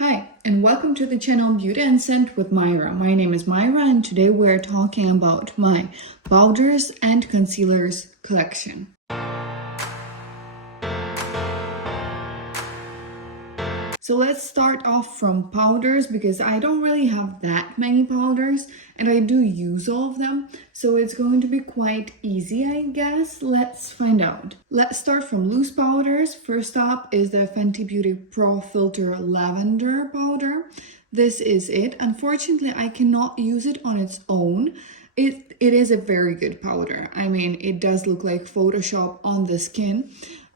Hi, and welcome to the channel Beauty and Scent with Myra. My name is Myra, and today we're talking about my powders and concealers collection. So let's start off from powders because I don't really have that many powders and I do use all of them. So it's going to be quite easy, I guess. Let's find out. Let's start from loose powders. First up is the Fenty Beauty Pro Filter Lavender powder. This is it. Unfortunately, I cannot use it on its own. It is a very good powder. I mean, it does look like Photoshop on the skin.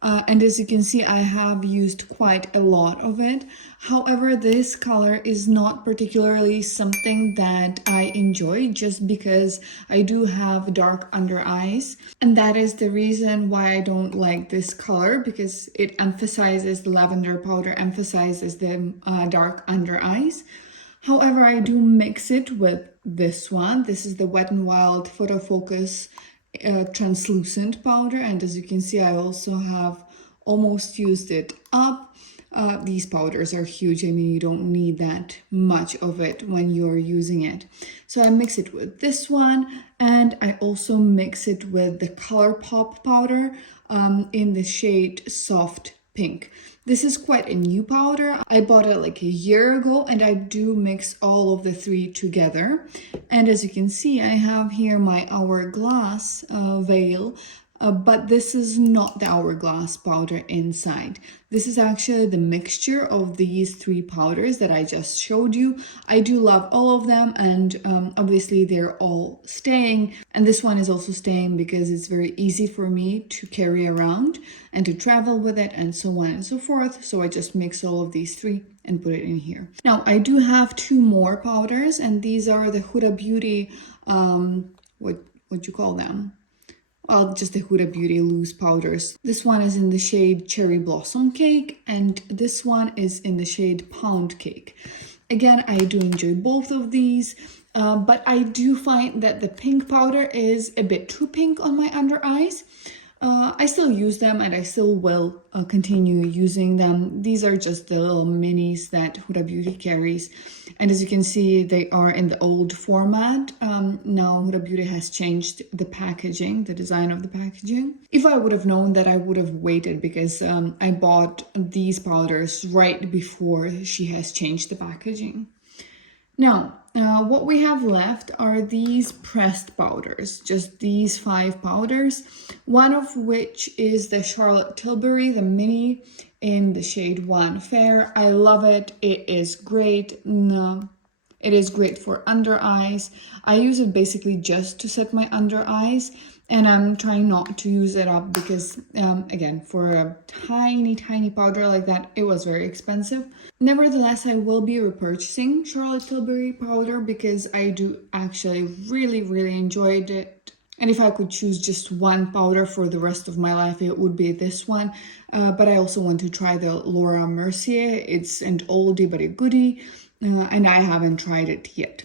And as you can see, I have used quite a lot of it. However, this color is not particularly something that I enjoy just because I do have dark under eyes. And that is the reason why I don't like this color, because it emphasizes, the lavender powder emphasizes the dark under eyes. However, I do mix it with this one. This is the Wet n Wild Photo Focus translucent powder, and as you can see, I also have almost used it up. These powders are huge. I mean, you don't need that much of it when you're using it. So I mix it with this one, and I also mix it with the ColourPop powder in the shade Soft Pink. This is quite a new powder. I bought it like a year ago, and I do mix all of the three together. And as you can see, I have here my Hourglass veil, but this is not the Hourglass powder inside. This is actually the mixture of these three powders that I just showed you. I do love all of them, and obviously they're all staying. And this one is also staying because it's very easy for me to carry around and to travel with it and so on and so forth. So I just mix all of these three and put it in here. Now I do have two more powders, and these are the Huda Beauty, what you call them? Well, just the Huda Beauty loose powders. This one is in the shade Cherry Blossom Cake, and this one is in the shade Pound Cake. Again, I do enjoy both of these, but I do find that the pink powder is a bit too pink on my under eyes. I still use them, and I still will continue using them. These are just the little minis that Huda Beauty carries. And as you can see, they are in the old format. Now Huda Beauty has changed the packaging, the design of the packaging. If I would have known that, I would have waited, because I bought these powders right before she has changed the packaging. Now, what we have left are these pressed powders, just these 5 powders, one of which is the Charlotte Tilbury, the mini in the shade One Fair. I love it. It is great. It is great for under eyes. I use it basically just to set my under eyes, and I'm trying not to use it up because, again, for a tiny powder like that, it was very expensive. Nevertheless, I will be repurchasing Charlotte Tilbury powder because I do actually really enjoyed it. And if I could choose just one powder for the rest of my life, it would be this one. But I also want to try the Laura Mercier. It's an oldie but a goodie, and I haven't tried it yet.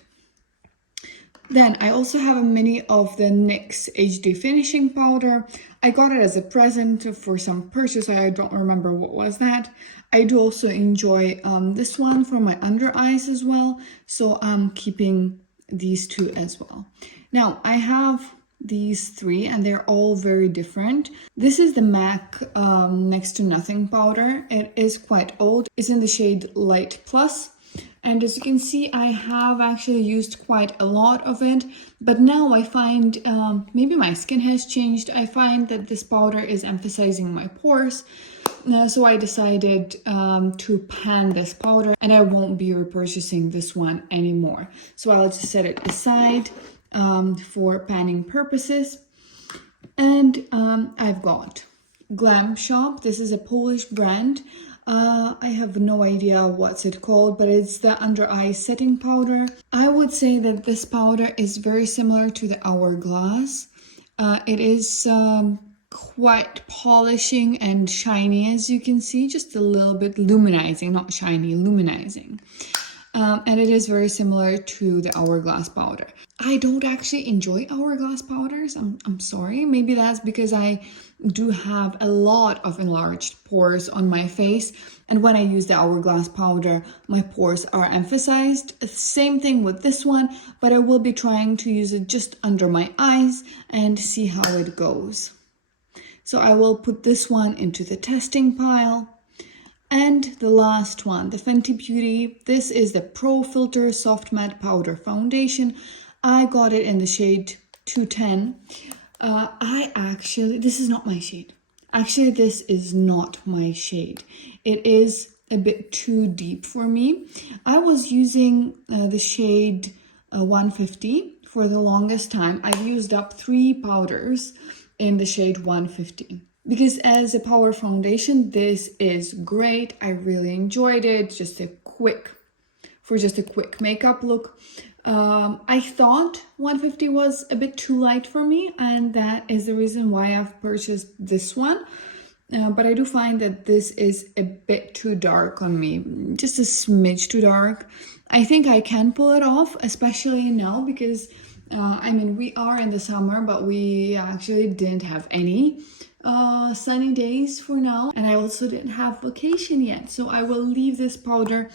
Then I also have a mini of the NYX HD finishing powder. I got it as a present for some purchase. I don't remember what was that. I do also enjoy this one for my under eyes as well. So I'm keeping these two as well. Now I have these three, and they're all very different. This is the MAC Next to Nothing powder. It is quite old. It's in the shade Light Plus. And as you can see, I have actually used quite a lot of it, but now I find, maybe my skin has changed, I find that this powder is emphasizing my pores. So I decided to pan this powder, and I won't be repurchasing this one anymore. So I'll just set it aside for panning purposes. And I've got Glam Shop. This is a Polish brand. I have no idea what's it called, but it's the under eye setting powder. I would say that this powder is very similar to the Hourglass. It is quite polishing and shiny, as you can see, just a little bit luminizing, not shiny, luminizing. and it is very similar to the Hourglass powder. I don't actually enjoy Hourglass powders. I'm sorry. Maybe that's because I do have a lot of enlarged pores on my face, and when I use the Hourglass powder, my pores are emphasized. Same thing with this one, but I will be trying to use it just under my eyes and see how it goes. So I will put this one into the testing pile. And the last one, the Fenty Beauty. This is the Pro Filter Soft Matte Powder Foundation. I got it in the shade 210. This is not my shade. Actually, this is not my shade. It is a bit too deep for me. I was using the shade 150 for the longest time. I've used up 3 powders in the shade 150. Because as a power foundation, this is great. I really enjoyed it. Just a quick makeup look. I thought 150 was a bit too light for me, and that is the reason why I've purchased this one. But I do find that this is a bit too dark on me, just a smidge too dark. I think I can pull it off, especially now because, we are in the summer, but we actually didn't have any sunny days for now, and I also didn't have vacation yet, so I will leave this powder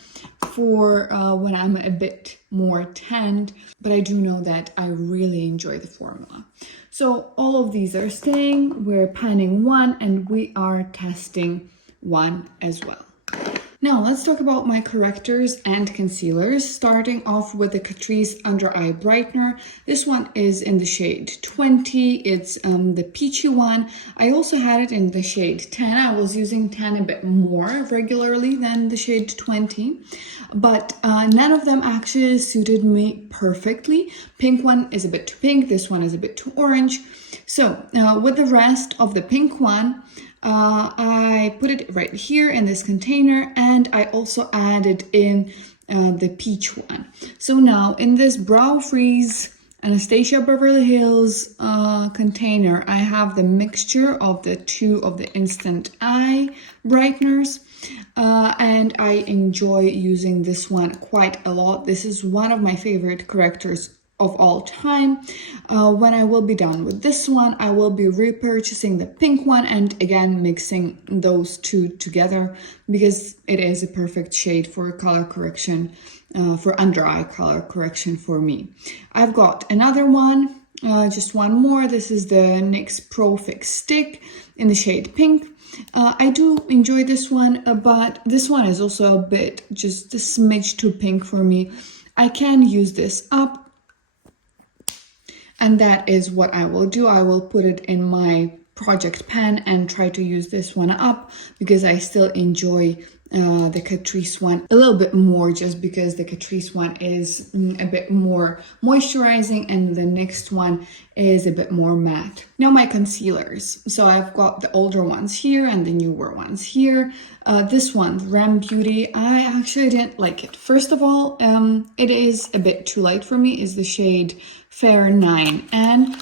for when I'm a bit more tanned, but I do know that I really enjoy the formula. So all of these are staying. We're panning one and we are testing one as well. Now let's talk about my correctors and concealers, starting off with the Catrice Under Eye Brightener. This one is in the shade 20. It's the peachy one. I also had it in the shade 10. I was using 10 a bit more regularly than the shade 20, but none of them actually suited me perfectly. Pink one is a bit too pink. This one is a bit too orange. So with the rest of the pink one, I put it right here in this container, and I also added in the peach one. So now in this Brow Freeze Anastasia Beverly Hills container, I have the mixture of the 2 of the Instant Eye Brighteners, and I enjoy using this one quite a lot. This is one of my favorite correctors of all time. When I will be done with this one, I will be repurchasing the pink one and again mixing those 2 together because it is a perfect shade for color correction, for under eye color correction for me. I've got another one, just one more. This is the NYX Pro Fix Stick in the shade pink. I do enjoy this one, but this one is also a bit, just a smidge too pink for me. I can use this up, and that is what I will do. I will put it in my project pan and try to use this one up because I still enjoy the Catrice one a little bit more, just because the Catrice one is a bit more moisturizing and the next one is a bit more matte. Now my concealers. So I've got the older ones here and the newer ones here. This one, Ram Beauty, I actually didn't like it. First of all, it is a bit too light for me. Is the shade Fair 9, and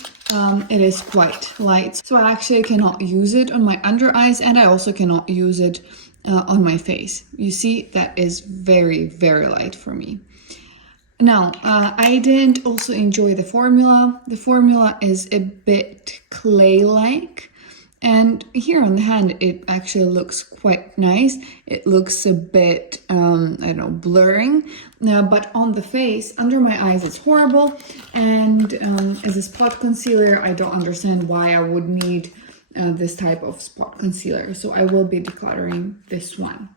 it is quite light. So I actually cannot use it on my under eyes, and I also cannot use it on my face. You see, that is very, very light for me. Now, I didn't also enjoy the formula. The formula is a bit clay-like. And here on the hand, it actually looks quite nice. It looks a bit, blurring. But on the face, under my eyes, it's horrible. And as a spot concealer, I don't understand why I would need this type of spot concealer. So I will be decluttering this one.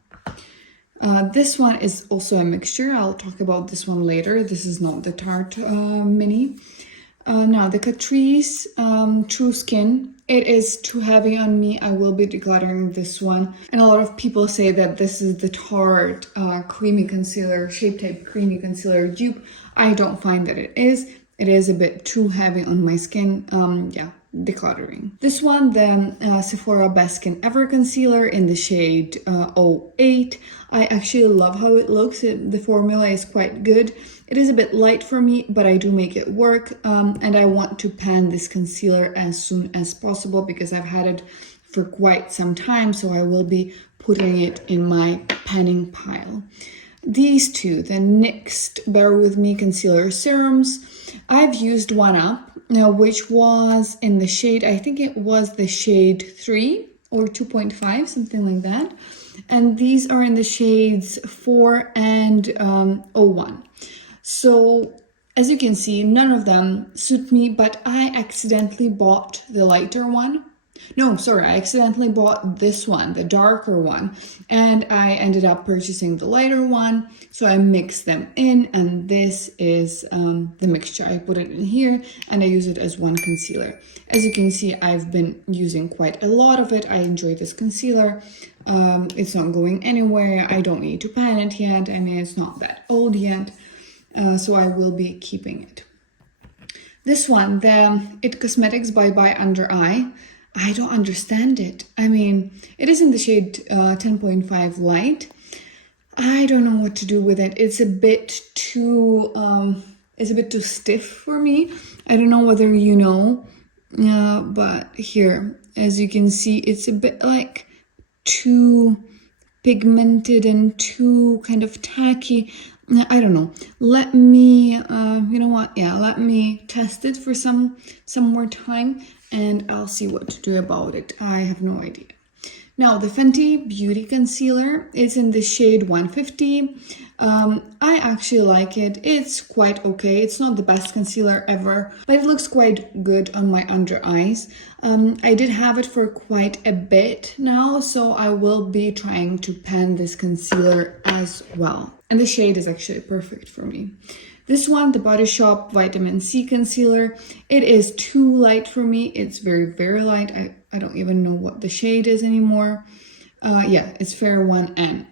This one is also a mixture. I'll talk about this one later. This is not the Tarte Mini. Now the Catrice True Skin. It is too heavy on me. I will be decluttering this one. And a lot of people say that this is the Tarte creamy concealer, Shape Tape creamy concealer dupe. I don't find that it is. It is a bit too heavy on my skin. Decluttering. This one, the Sephora Best Skin Ever Concealer in the shade 08. I actually love how it looks. The formula is quite good. It is a bit light for me, but I do make it work. And I want to pan this concealer as soon as possible because I've had it for quite some time. So I will be putting it in my panning pile. these two, the NYX Bear With Me Concealer Serums. I've used one up, which was in the shade, I think it was the shade 3 or 2.5, something like that. And these are in the shades 4 and 01. So as you can see, none of them suit me, but I accidentally bought the lighter one. No, sorry, I accidentally bought this one, the darker one, and I ended up purchasing the lighter one. So I mixed them in, and this is the mixture. I put it in here and I use it as one concealer. As you can see, I've been using quite a lot of it. I enjoy this concealer. It's not going anywhere. I don't need to pan it yet. I mean, it's not that old yet. So I will be keeping it. This one, the It Cosmetics Bye Bye Under Eye. I don't understand it. I mean, it is in the shade 10.5 light. I don't know what to do with it. It's a bit too stiff for me. I don't know whether you know, but here, as you can see, it's a bit like too pigmented and too kind of tacky. I don't know. Let me, you know what? Yeah, let me test it for some more time, and I'll see what to do about it. I have no idea. Now, the Fenty Beauty Concealer is in the shade 150. I actually like it. It's quite okay. It's not the best concealer ever, but it looks quite good on my under eyes. I did have it for quite a bit now, so I will be trying to pan this concealer as well. And the shade is actually perfect for me. This one, the Body Shop Vitamin C Concealer, it is too light for me. It's very, very light. I don't even know what the shade is anymore. Yeah, it's Fair 1N.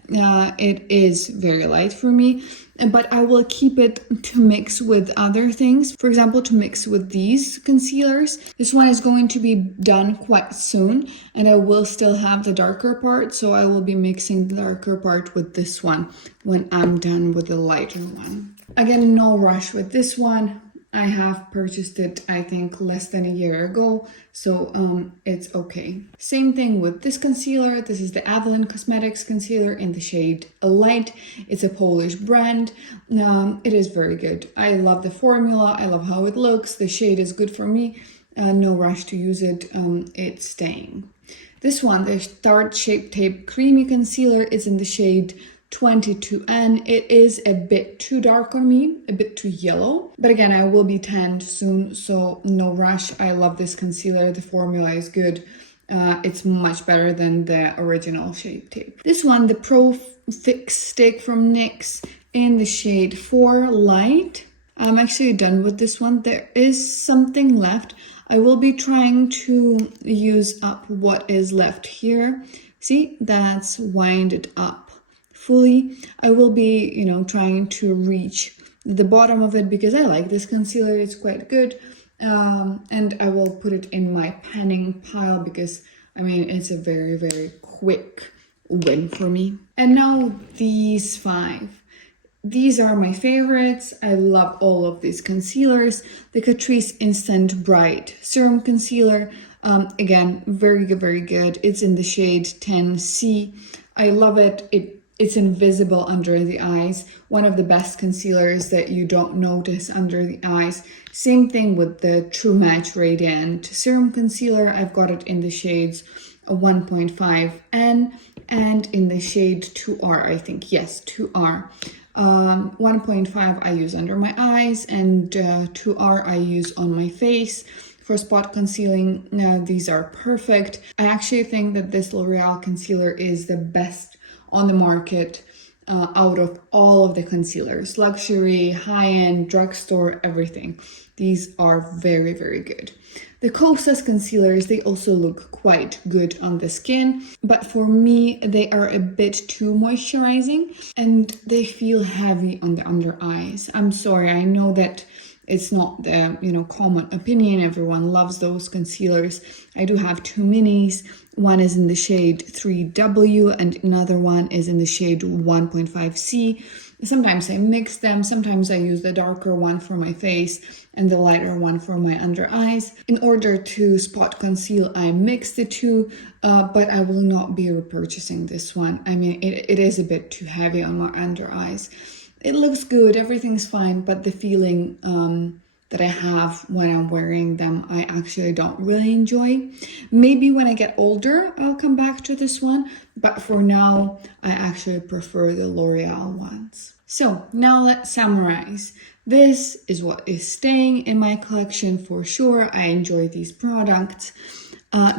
It is very light for me, but I will keep it to mix with other things. For example, to mix with these concealers. This one is going to be done quite soon, and I will still have the darker part, so I will be mixing the darker part with this one when I'm done with the lighter one. Again, no rush with this one. I have purchased it, I think, less than a year ago, so it's okay. Same thing with this concealer. This is the Evelyn Cosmetics concealer in the shade Light. It's a Polish brand. It is very good. I love the formula. I love how it looks. The shade is good for me. No rush to use it. It's staying. This one, the Tarte Shape Tape Creamy Concealer, is in the shade 22N. It is a bit too dark on me, a bit too yellow, but again, I will be tanned soon, so no rush. I love this concealer. The formula is good. It's much better than the original Shape Tape. This one, the Pro Fix Stick from NYX in the shade 4 Light. I'm actually done with this one. There is something left. I will be trying to use up what is left here. See, that's winded up fully. I will be, trying to reach the bottom of it because I like this concealer. It's quite good. And I will put it in my panning pile because, it's a very, very quick win for me. And now these 5. These are my favorites. I love all of these concealers. The Catrice Instant Bright Serum Concealer. Again, very, very good. It's in the shade 10C. I love it. It's invisible under the eyes. One of the best concealers that you don't notice under the eyes. Same thing with the True Match Radiant Serum Concealer. I've got it in the shades 1.5N and in the shade 2R, I think. Yes, 2R. 1.5 I use under my eyes, and 2R I use on my face for spot concealing. These are perfect. I actually think that this L'Oreal concealer is the best on the market out of all of the concealers. Luxury, high-end, drugstore, everything. These are very, very good. The Kosas concealers, they also look quite good on the skin, but for me, they are a bit too moisturizing and they feel heavy on the under eyes. I'm sorry, I know that It's not the, common opinion. Everyone loves those concealers. I do have two minis. One is in the shade 3W and another one is in the shade 1.5C. Sometimes I mix them. Sometimes I use the darker one for my face and the lighter one for my under eyes. In order to spot conceal, I mix the two, but I will not be repurchasing this one. I mean, it is a bit too heavy on my under eyes. It looks good, everything's fine, but the feeling that I have when I'm wearing them, I actually don't really enjoy. Maybe when I get older, I'll come back to this one, but for now, I actually prefer the L'Oreal ones. So now let's summarize. This is what is staying in my collection for sure. I enjoy these products.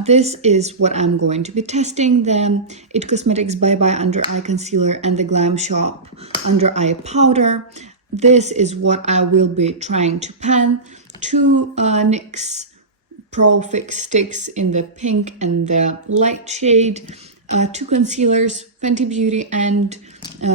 This is what I'm going to be testing: the It Cosmetics Bye Bye Under Eye Concealer and the Glam Shop Under Eye Powder. This is what I will be trying to pan. Two NYX Pro Fix sticks in the pink and the light shade. Two concealers, Fenty Beauty and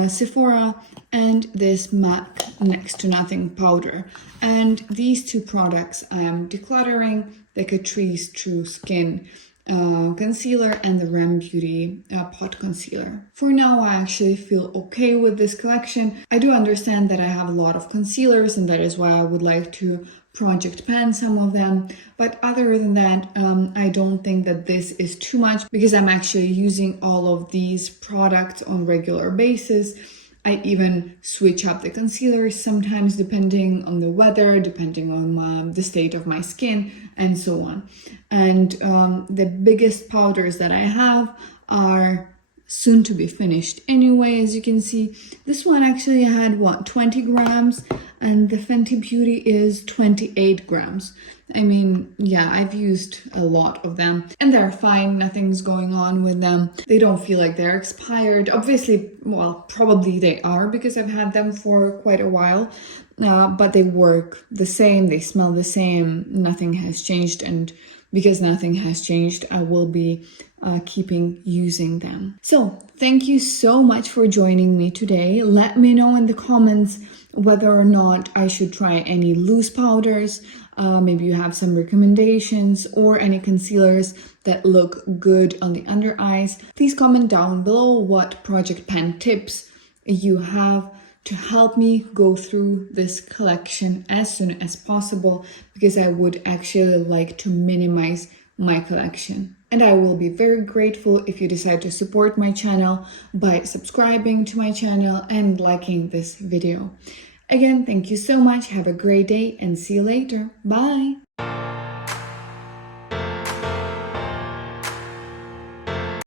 Sephora, and this MAC Next to Nothing powder. And these two products I am decluttering: the Catrice True Skin concealer and the Rem Beauty pot concealer. For now, I actually feel okay with this collection. I do understand that I have a lot of concealers, and that is why I would like to project pan some of them, but other than that, I don't think that this is too much, because I'm actually using all of these products on regular basis. I even switch up the concealers sometimes depending on the weather, depending on the state of my skin, and so on. And the biggest powders that I have are soon to be finished anyway. As you can see, this one actually had 20 grams, and the Fenty Beauty is 28 grams. I mean, yeah, I've used a lot of them and they're fine. Nothing's going on with them. They don't feel like they're expired. Obviously, well, probably they are, because I've had them for quite a while, but they work the same. They smell the same. Nothing has changed. And because nothing has changed, I will be keeping using them. So thank you so much for joining me today. Let me know in the comments whether or not I should try any loose powders. Maybe you have some recommendations or any concealers that look good on the under eyes. Please comment down below what project pan tips you have to help me go through this collection as soon as possible, because I would actually like to minimize my collection. And I will be very grateful if you decide to support my channel by subscribing to my channel and liking this video. Again, thank you so much. Have a great day and see you later. Bye!